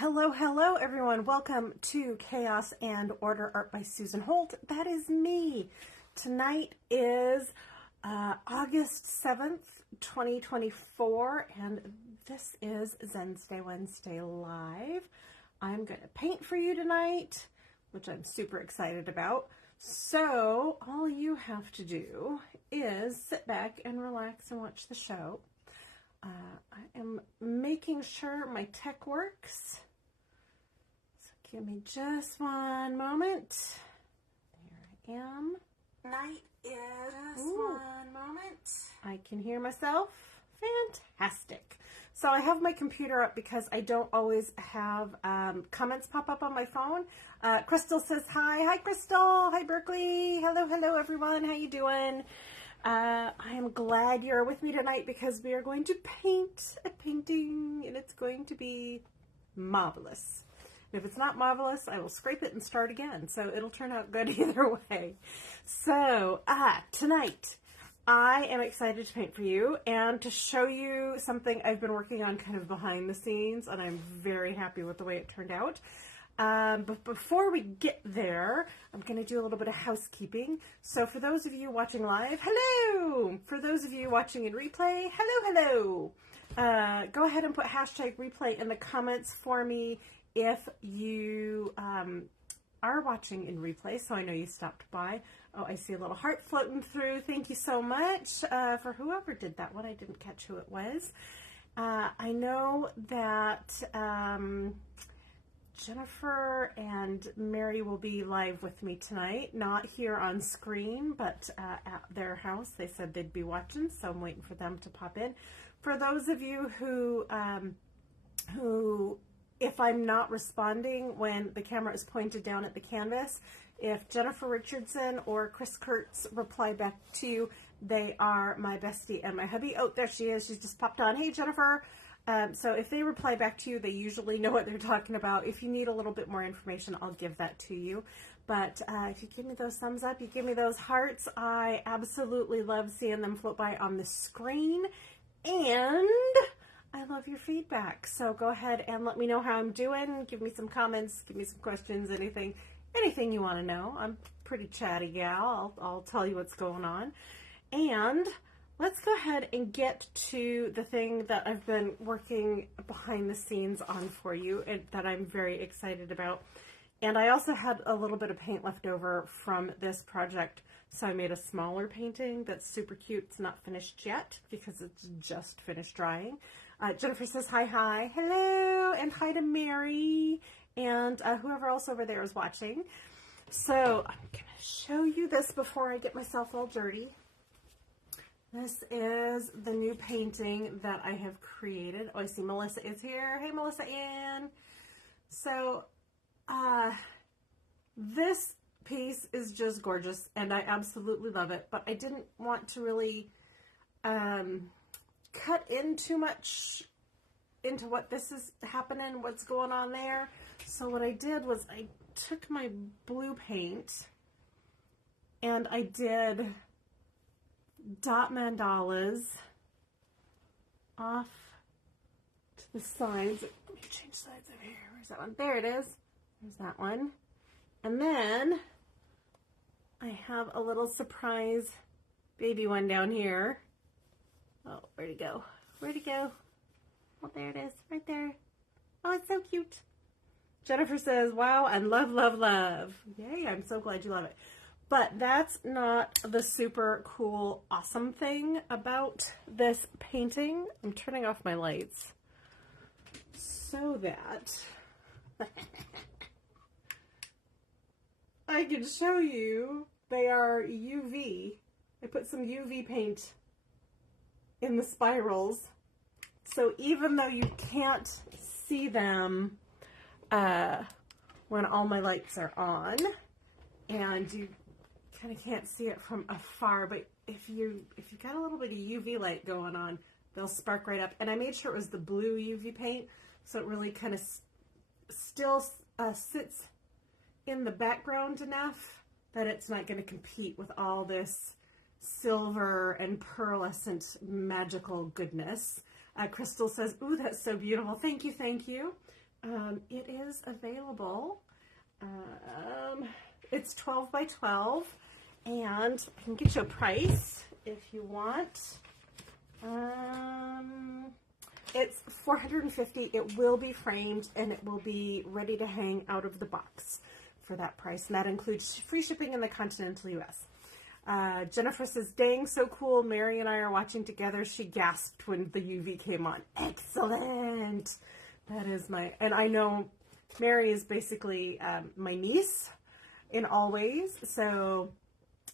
Hello, hello everyone. Welcome to Chaos and Order Art by Susan Holt. That is me. Tonight is August 7th, 2024, and this is Zens-Day Wednesday live. I'm going to paint for you tonight, which I'm super excited about. So all you have to do is sit back and relax and watch the show. I am making sure my tech works. So give me just one moment. There I am. Night is just one moment. I can hear myself. Fantastic. So I have my computer up because I don't always have comments pop up on my phone. Crystal says hi. Hi, Crystal. Hi, Berkeley. Hello, hello, everyone. How you doing? I am glad you're with me tonight because we are going to paint a painting and it's going to be marvelous. And if it's not marvelous, I will scrape it and start again. So it'll turn out good either way. So tonight I am excited to paint for you and to show you something I've been working on kind of behind the scenes, and I'm very happy with the way it turned out. But before we get there, I'm going to do a little bit of housekeeping. So for those of you watching live, hello! For those of you watching in replay, hello, hello! Go ahead and put hashtag replay in the comments for me if you are watching in replay, so I know you stopped by. Oh, I see a little heart floating through. Thank you so much for whoever did that one. I didn't catch who it was. I know that Jennifer and Mary will be live with me tonight, not here on screen, but at their house. They said they'd be watching, so I'm waiting for them to pop in. For those of you who, if I'm not responding when the camera is pointed down at the canvas, if Jennifer Richardson or Chris Kurtz reply back to you, they are my bestie and my hubby. Oh, there she is. She's just popped on. Hey, Jennifer. So if they reply back to you, they usually know what they're talking about. If you need a little bit more information, I'll give that to you. But if you give me those thumbs up, you give me those hearts, I absolutely love seeing them float by on the screen. And I love your feedback. So go ahead and let me know how I'm doing. Give me some comments, give me some questions, anything you want to know. I'm a pretty chatty gal. I'll tell you what's going on. And let's go ahead and get to the thing that I've been working behind the scenes on for you and that I'm very excited about. And I also had a little bit of paint left over from this project, so I made a smaller painting that's super cute. It's not finished yet because it's just finished drying. Jennifer says hi, hi, hello, and hi to Mary and whoever else over there is watching. So I'm going to show you this before I get myself all dirty. This is the new painting that I have created. Oh, I see Melissa is here. Hey, Melissa Ann. So, this piece is just gorgeous, and I absolutely love it, but I didn't want to really cut in too much into what this is happening, what's going on there. So what I did was I took my blue paint, and I did dot mandalas off to the sides. Let me change sides over here. Where's that one? There it is. There's that one. And then I have a little surprise baby one down here. Oh, where'd it go? Where'd it go? Oh, there it is. Right there. Oh, it's so cute. Jennifer says, wow, and love, love, love. Yay, I'm so glad you love it. But that's not the super cool, awesome thing about this painting. I'm turning off my lights so that I can show you they are UV. I put some UV paint in the spirals. So even though you can't see them when all my lights are on, and you kind of can't see it from afar, but if you got a little bit of UV light going on, they'll spark right up. And I made sure it was the blue UV paint, so it really kind of still sits in the background enough that it's not going to compete with all this silver and pearlescent magical goodness. Crystal says, ooh, that's so beautiful. Thank you, thank you. It is available. It's 12 by 12, and I can get you a price if you want. It's $450. It will be framed, and it will be ready to hang out of the box for that price, and that includes free shipping in the continental U.S. Jennifer says, dang, so cool. Mary and I are watching together. She gasped when the UV came on. Excellent. That is and I know Mary is basically my niece in all ways. So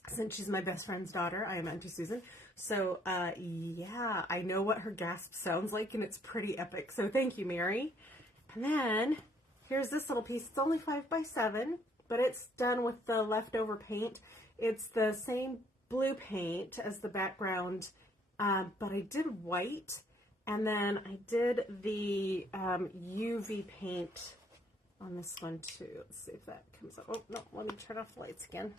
since she's my best friend's daughter, I am Auntie Susan. So yeah, I know what her gasp sounds like, and it's pretty epic. So thank you, Mary. And then here's this little piece. It's only 5 by 7, but it's done with the leftover paint. It's the same blue paint as the background, but I did white, and then I did the UV paint on this one too. Let's see if that comes up. Oh, no, let me turn off the lights again.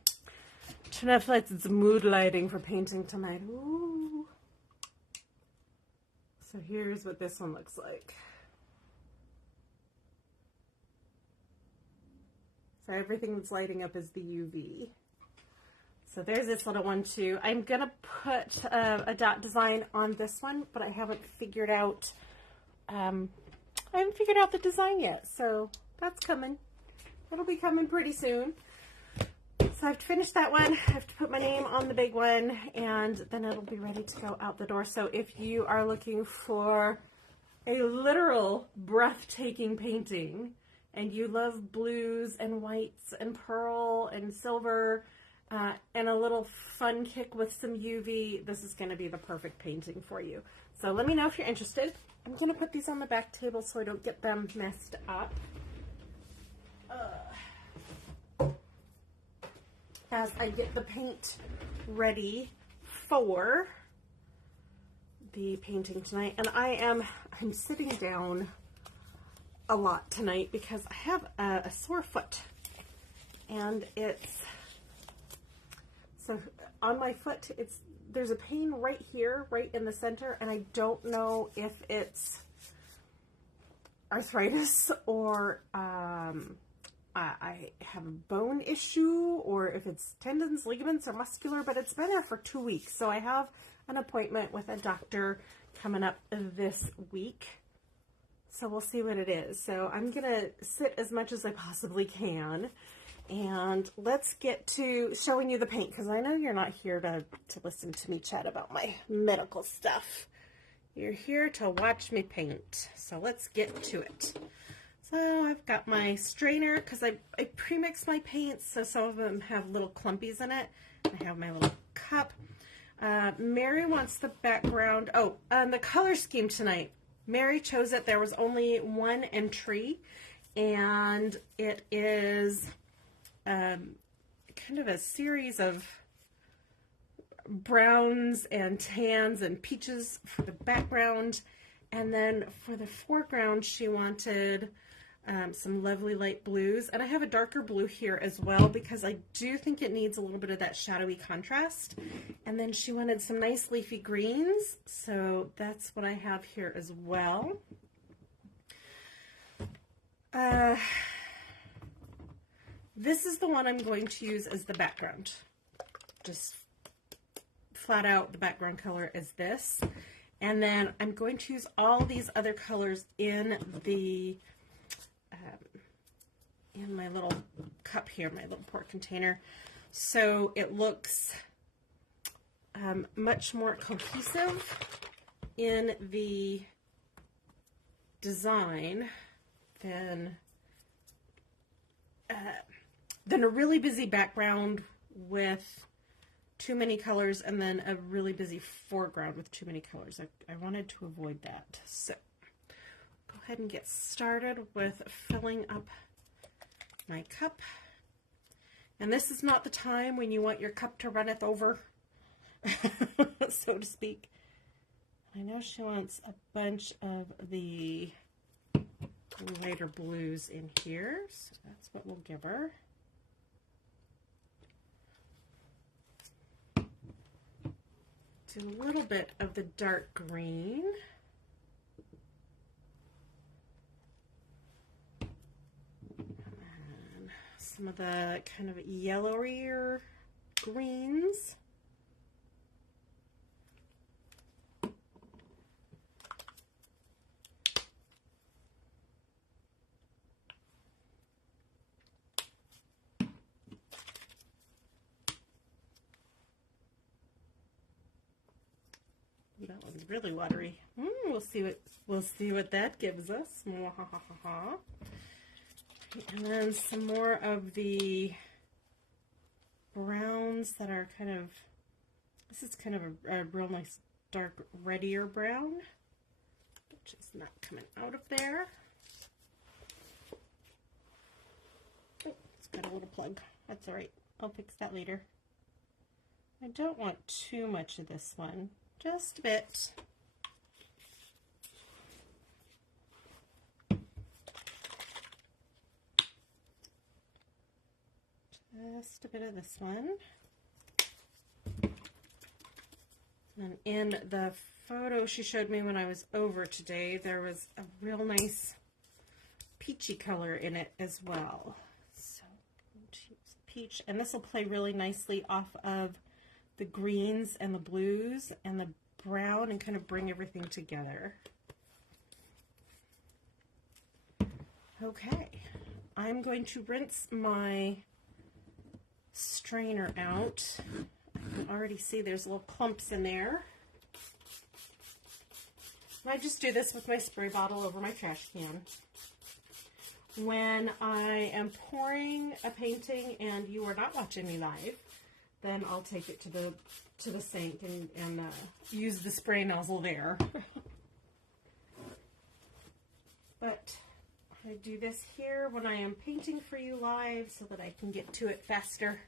Turn off the lights. It's mood lighting for painting tonight. Ooh. So here's what this one looks like. So everything that's lighting up is the UV. So there's this little one too. I'm gonna put a dot design on this one, but I haven't figured out the design yet. So that's coming. It'll be coming pretty soon. So I have to finish that one. I have to put my name on the big one, and then it'll be ready to go out the door. So if you are looking for a literal breathtaking painting, and you love blues and whites and pearl and silver, and a little fun kick with some UV, this is going to be the perfect painting for you. So let me know if you're interested. I'm going to put these on the back table so I don't get them messed up. As I get the paint ready for the painting tonight. And I'm sitting down a lot tonight because I have a sore foot. And so on my foot, there's a pain right here, right in the center, and I don't know if it's arthritis or I have a bone issue, or if it's tendons, ligaments, or muscular, but it's been there for 2 weeks. So I have an appointment with a doctor coming up this week. So we'll see what it is. So I'm going to sit as much as I possibly can. And let's get to showing you the paint, because I know you're not here to listen to me chat about my medical stuff. You're here to watch me paint. So let's get to it. So I've got my strainer, because I pre-mix my paints, so some of them have little clumpies in it. I have my little cup. Mary wants the background. Oh, the color scheme tonight. Mary chose it. There was only one entry, and it is kind of a series of browns and tans and peaches for the background, and then for the foreground she wanted some lovely light blues, and I have a darker blue here as well because I do think it needs a little bit of that shadowy contrast. And then she wanted some nice leafy greens, so that's what I have here as well. This is the one I'm going to use as the background. Just flat out, the background color is this. And then I'm going to use all these other colors in the in my little cup here, my little pour container, so it looks much more cohesive in the design than a really busy background with too many colors, and then a really busy foreground with too many colors. I wanted to avoid that. So go ahead and get started with filling up my cup. And this is not the time when you want your cup to runneth over, so to speak. I know she wants a bunch of the lighter blues in here, so that's what we'll give her. Do a little bit of the dark green. some of the kind of yellowier greens. That one's really watery. We'll see what that gives us. And then some more of the browns that are kind of, this is kind of a real nice dark reddier brown, which is not coming out of there. Oh, it's got a little plug. That's all right. I'll fix that later. I don't want too much of this one. Just a bit. Just a bit of this one. And in the photo she showed me when I was over today, there was a real nice peachy color in it as well. So I'm going to use peach, and this will play really nicely off of the greens and the blues and the brown and kind of bring everything together. Okay, I'm going to rinse my strainer out. I can already see there's little clumps in there. I just do this with my spray bottle over my trash can. When I am pouring a painting and you are not watching me live, then I'll take it to the sink and use the spray nozzle there. But I do this here when I am painting for you live so that I can get to it faster,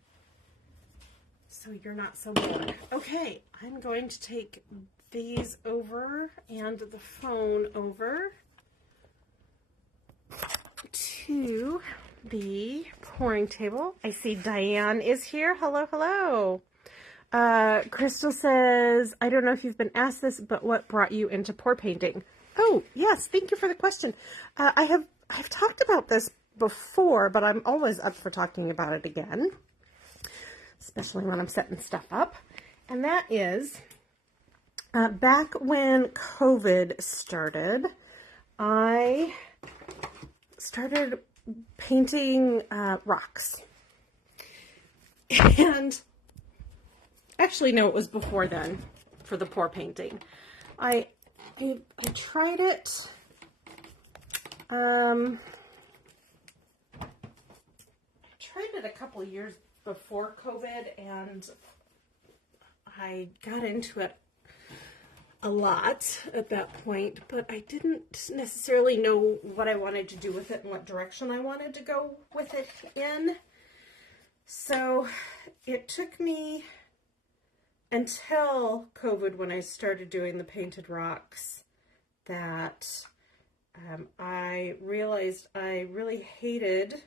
so you're not so bored. Okay, I'm going to take these over and the phone over to the pouring table. I see Diane is here. Hello, hello. Crystal says, I don't know if you've been asked this, but what brought you into pour painting? Oh, yes, thank you for the question. I've talked about this before, but I'm always up for talking about it again, especially when I'm setting stuff up. And that is, back when COVID started, I started painting rocks. And actually, no, it was before then for the pour painting. I tried it. I tried it a couple of years before COVID, and I got into it a lot at that point, but I didn't necessarily know what I wanted to do with it and what direction I wanted to go with it in. So it took me until COVID, when I started doing the painted rocks, that I realized I really hated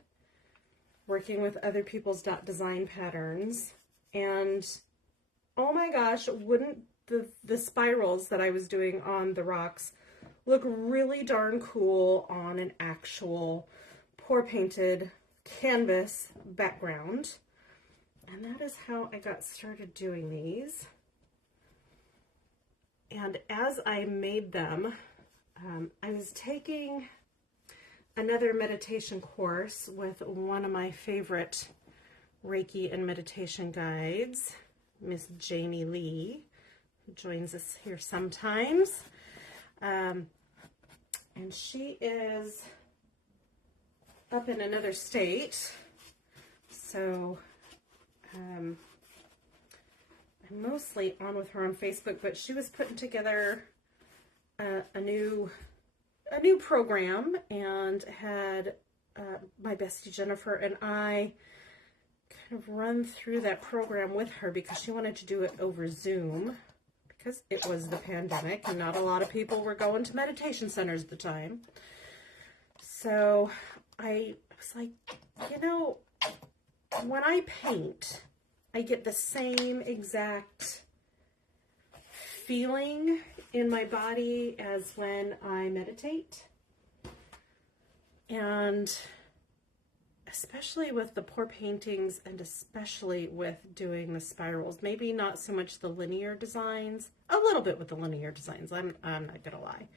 working with other people's design patterns. And oh my gosh, wouldn't the spirals that I was doing on the rocks look really darn cool on an actual pour painted canvas background. And that is how I got started doing these. And as I made them, I was taking another meditation course with one of my favorite Reiki and meditation guides, Miss Jamie Lee, who joins us here sometimes. And she is up in another state, so I'm mostly on with her on Facebook, but she was putting together a new program, and had my bestie Jennifer and I kind of run through that program with her, because she wanted to do it over Zoom, because it was the pandemic and not a lot of people were going to meditation centers at the time. So I was like, you know, when I paint, I get the same exact feeling in my body as when I meditate. And especially with the pour paintings and especially with doing the spirals. Maybe not so much the linear designs, a little bit with the linear designs, I'm not gonna lie.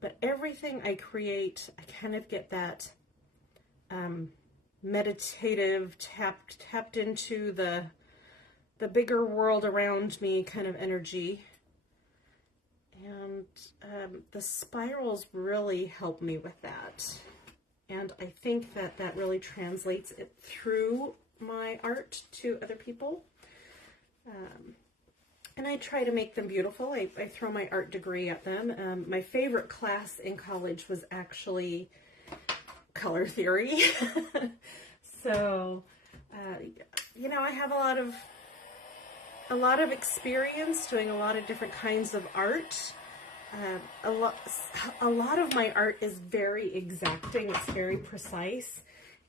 But everything I create, I kind of get that meditative, tapped into the bigger world around me kind of energy. And the spirals really help me with that. And I think that that really translates it through my art to other people. And I try to make them beautiful. I throw my art degree at them. My favorite class in college was actually color theory. So, you know, I have a lot of experience doing a lot of different kinds of art. A lot of my art is very exacting. It's very precise.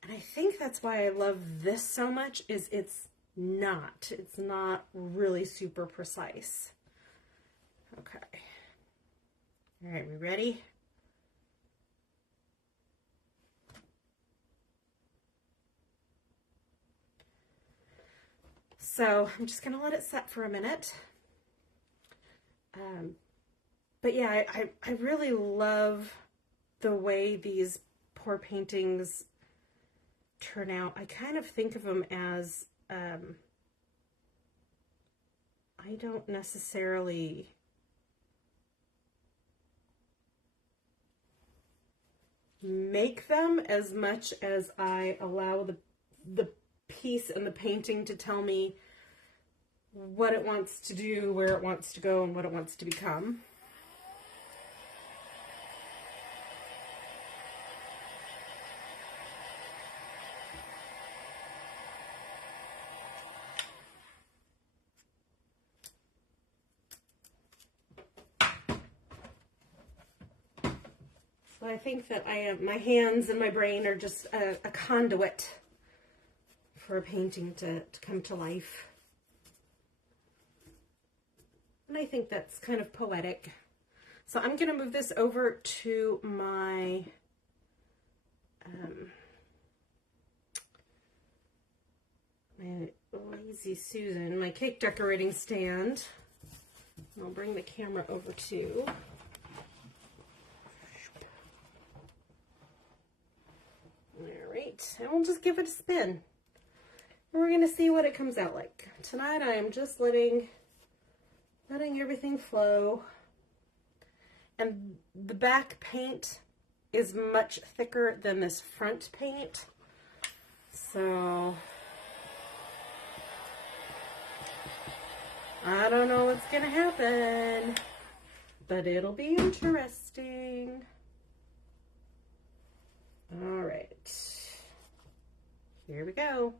And I think that's why I love this so much, is it's not really super precise. Okay. All right, we ready? So I'm just gonna let it set for a minute. But yeah, I really love the way these pour paintings turn out. I kind of think of them as, I don't necessarily make them as much as I allow the piece and the painting to tell me what it wants to do, where it wants to go, and what it wants to become. So I think that my hands and my brain are just a conduit for a painting to come to life. And I think that's kind of poetic. So I'm going to move this over to my my Lazy Susan, my cake decorating stand. I'll bring the camera over too. All right, and we'll just give it a spin. And we're going to see what it comes out like. Tonight I am just letting everything flow. And the back paint is much thicker than this front paint. So I don't know what's gonna happen, but it'll be interesting. All right, here we go.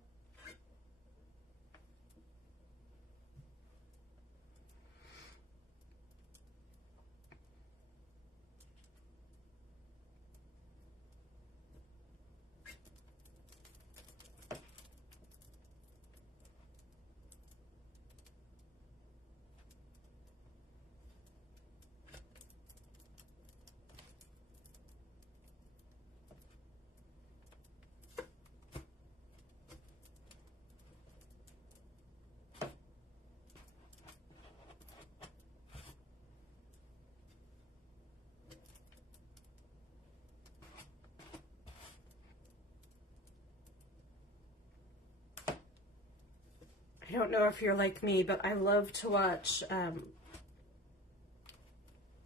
I don't know if you're like me, but I love to watch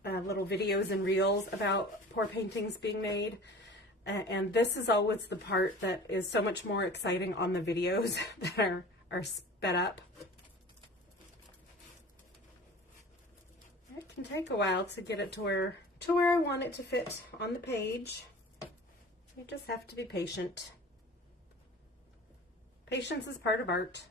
little videos and reels about pour paintings being made. And this is always the part that is so much more exciting on the videos that are sped up. It can take a while to get it to where I want it to fit on the page. You just have to be patient. Patience is part of art.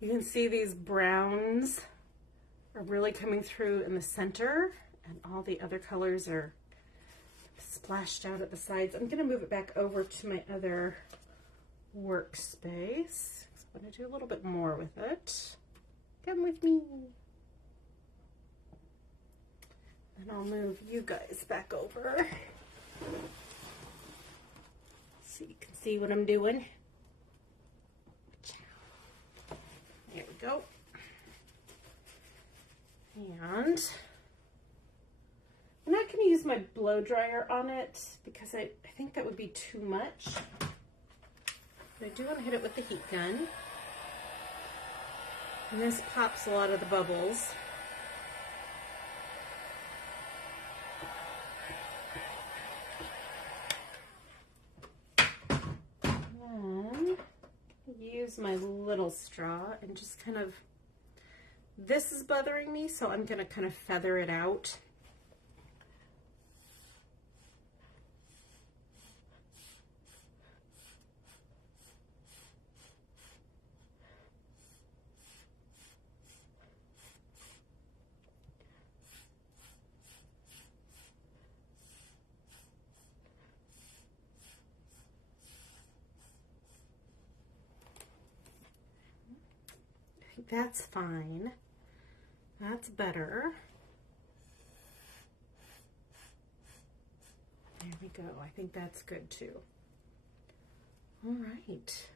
You can see these browns are really coming through in the center, and all the other colors are splashed out at the sides. I'm going to move it back over to my other workspace. I'm going to do a little bit more with it. Come with me. And I'll move you guys back over so you can see what I'm doing. There we go. And I'm not going to use my blow dryer on it because I think that would be too much. But I do want to hit it with the heat gun. And this pops a lot of the bubbles. And use my little straw and just kind of, this is bothering me, so I'm going to kind of feather it out. That's fine. That's better. There we go. I think that's good too. All right.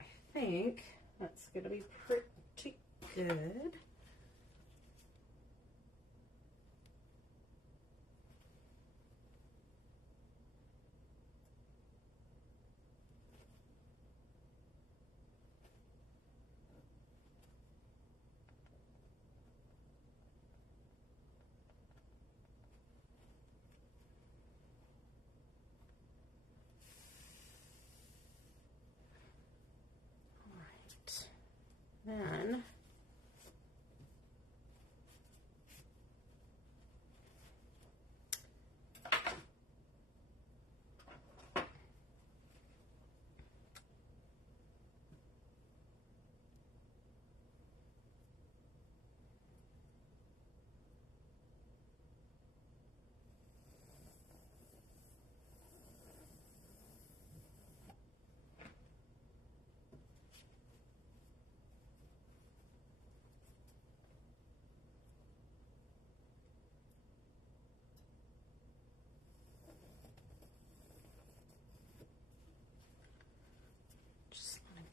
I think that's going to be pretty good. Then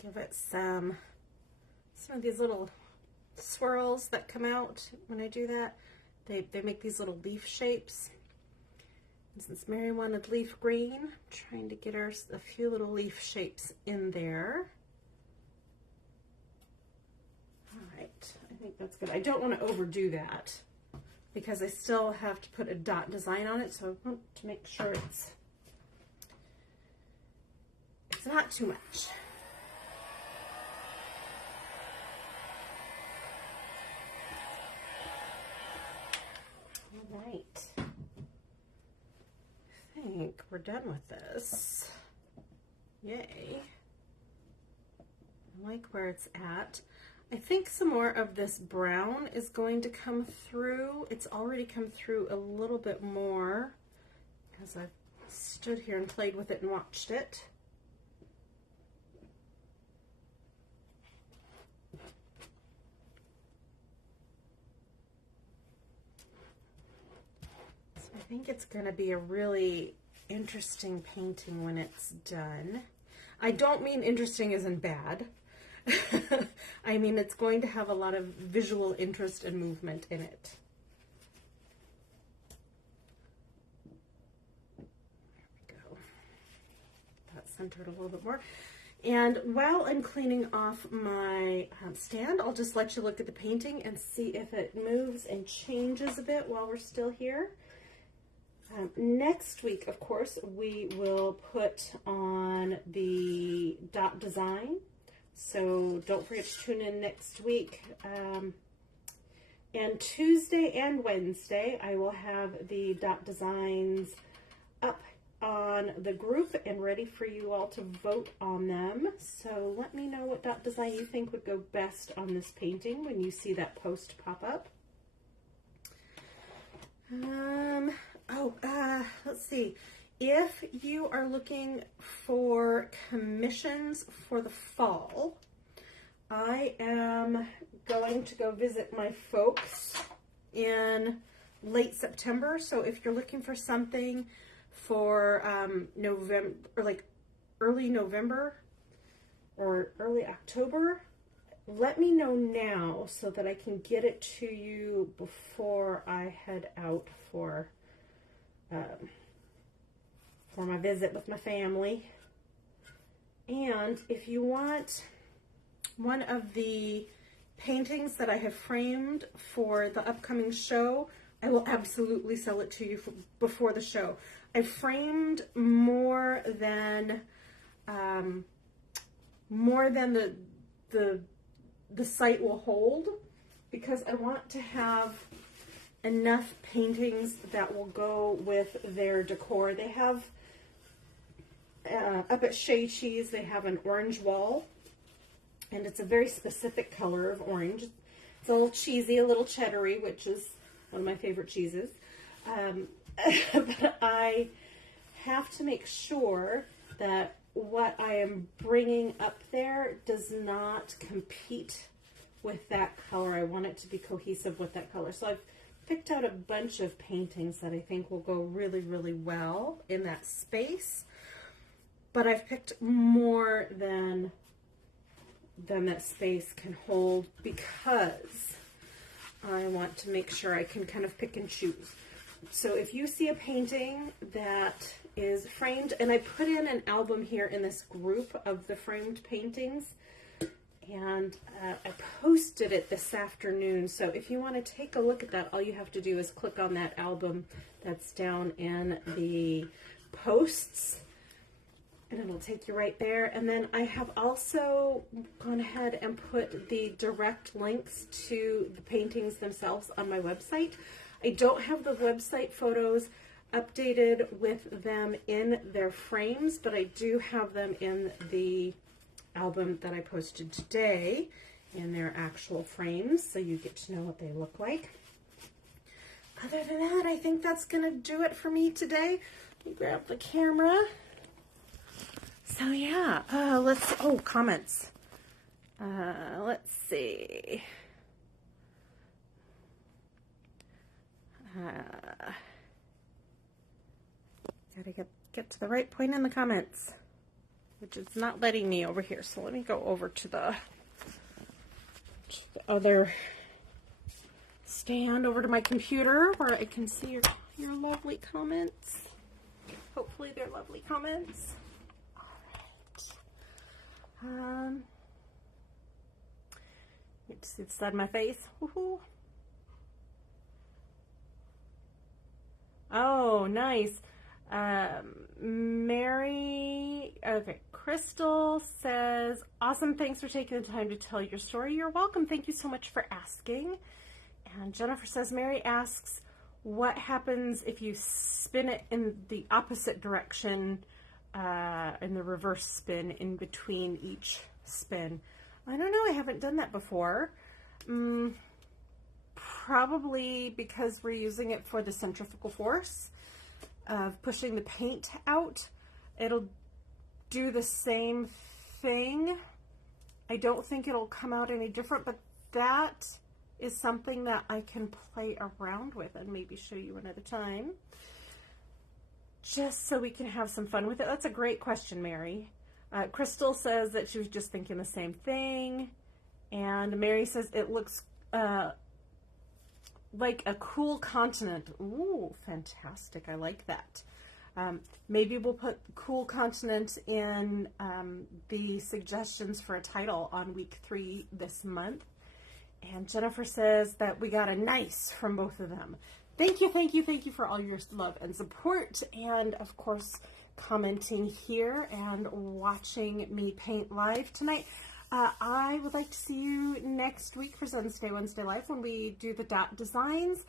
give it some of these little swirls that come out when I do that. They make these little leaf shapes. And since Mary wanted leaf green, I'm trying to get her a few little leaf shapes in there. All right, I think that's good. I don't want to overdo that because I still have to put a dot design on it, so I want to make sure it's not too much. Right. I think we're done with this. Yay. I like where it's at. I think some more of this brown is going to come through. It's already come through a little bit more as I've stood here and played with it and watched it. I think it's going to be a really interesting painting when it's done. I don't mean interesting as in bad. I mean it's going to have a lot of visual interest and movement in it. There we go. That's centered a little bit more. And while I'm cleaning off my stand, I'll just let you look at the painting and see if it moves and changes a bit while we're still here. Next week, of course, we will put on the dot design. So don't forget to tune in next week. And Tuesday and Wednesday, I will have the dot designs up on the group and ready for you all to vote on them. So let me know what dot design you think would go best on this painting when you see that post pop up. Let's see. If you are looking for commissions for the fall, I am going to go visit my folks in late September. So if you're looking for something for November, or like early November or early October, let me know now so that I can get it to you before I head out for my visit with my family. And if you want one of the paintings that I have framed for the upcoming show, I will absolutely sell it to you before the show. I framed more than the site will hold, because I want to have enough paintings that will go with their decor. They have up at Shea Cheese, they have an orange wall, and it's a very specific color of orange. It's a little cheesy, a little cheddary, which is one of my favorite cheeses. But I have to make sure that what I am bringing up there does not compete with that color. I want it to be cohesive with that color. So I've picked out a bunch of paintings that I think will go really, really well in that space. But I've picked more than that space can hold, because I want to make sure I can kind of pick and choose. So if you see a painting that is framed, and I put in an album here in this group of the framed paintings, and I posted it this afternoon. So if you want to take a look at that, all you have to do is click on that album that's down in the posts, and it'll take you right there. And then I have also gone ahead and put the direct links to the paintings themselves on my website. I don't have the website photos updated with them in their frames, but I do have them in the album that I posted today in their actual frames, so you get to know what they look like. Other than that, I think that's going to do it for me today. Let me grab the camera. So yeah, comments. Let's see. Gotta get to the right point in the comments, which is not letting me over here. So let me go over to the other stand, over to my computer, where I can see your lovely comments. Hopefully they're lovely comments. All right. You can see the side of my face. Woohoo! Oh, nice. Crystal says, awesome, thanks for taking the time to tell your story. You're welcome. Thank you so much for asking. And Jennifer says, Mary asks, what happens if you spin it in the opposite direction, in the reverse spin in between each spin? I don't know. I haven't done that before. Probably because we're using it for the centrifugal force of pushing the paint out. It'll do the same thing. I don't think it'll come out any different, but that is something that I can play around with and maybe show you another time, just so we can have some fun with it. That's a great question, Mary. Crystal says that she was just thinking the same thing. And Mary says it looks like a cool continent. Ooh, fantastic. I like that. Maybe we'll put cool continent in the suggestions for a title on week 3 this month. And Jennifer says that we got a nice from both of them. Thank you, thank you, thank you for all your love and support, and of course commenting here and watching me paint live tonight. I would like to see you next week for Zens-Day Wednesday Live when we do the dot designs.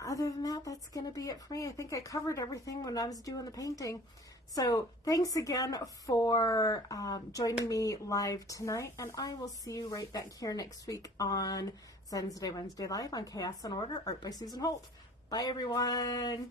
Other than that, that's going to be it for me. I think I covered everything when I was doing the painting. So thanks again for joining me live tonight, and I will see you right back here next week on Zens-Day Wednesday Live on Chaos and Order, Art by Susan Holt. Bye, everyone.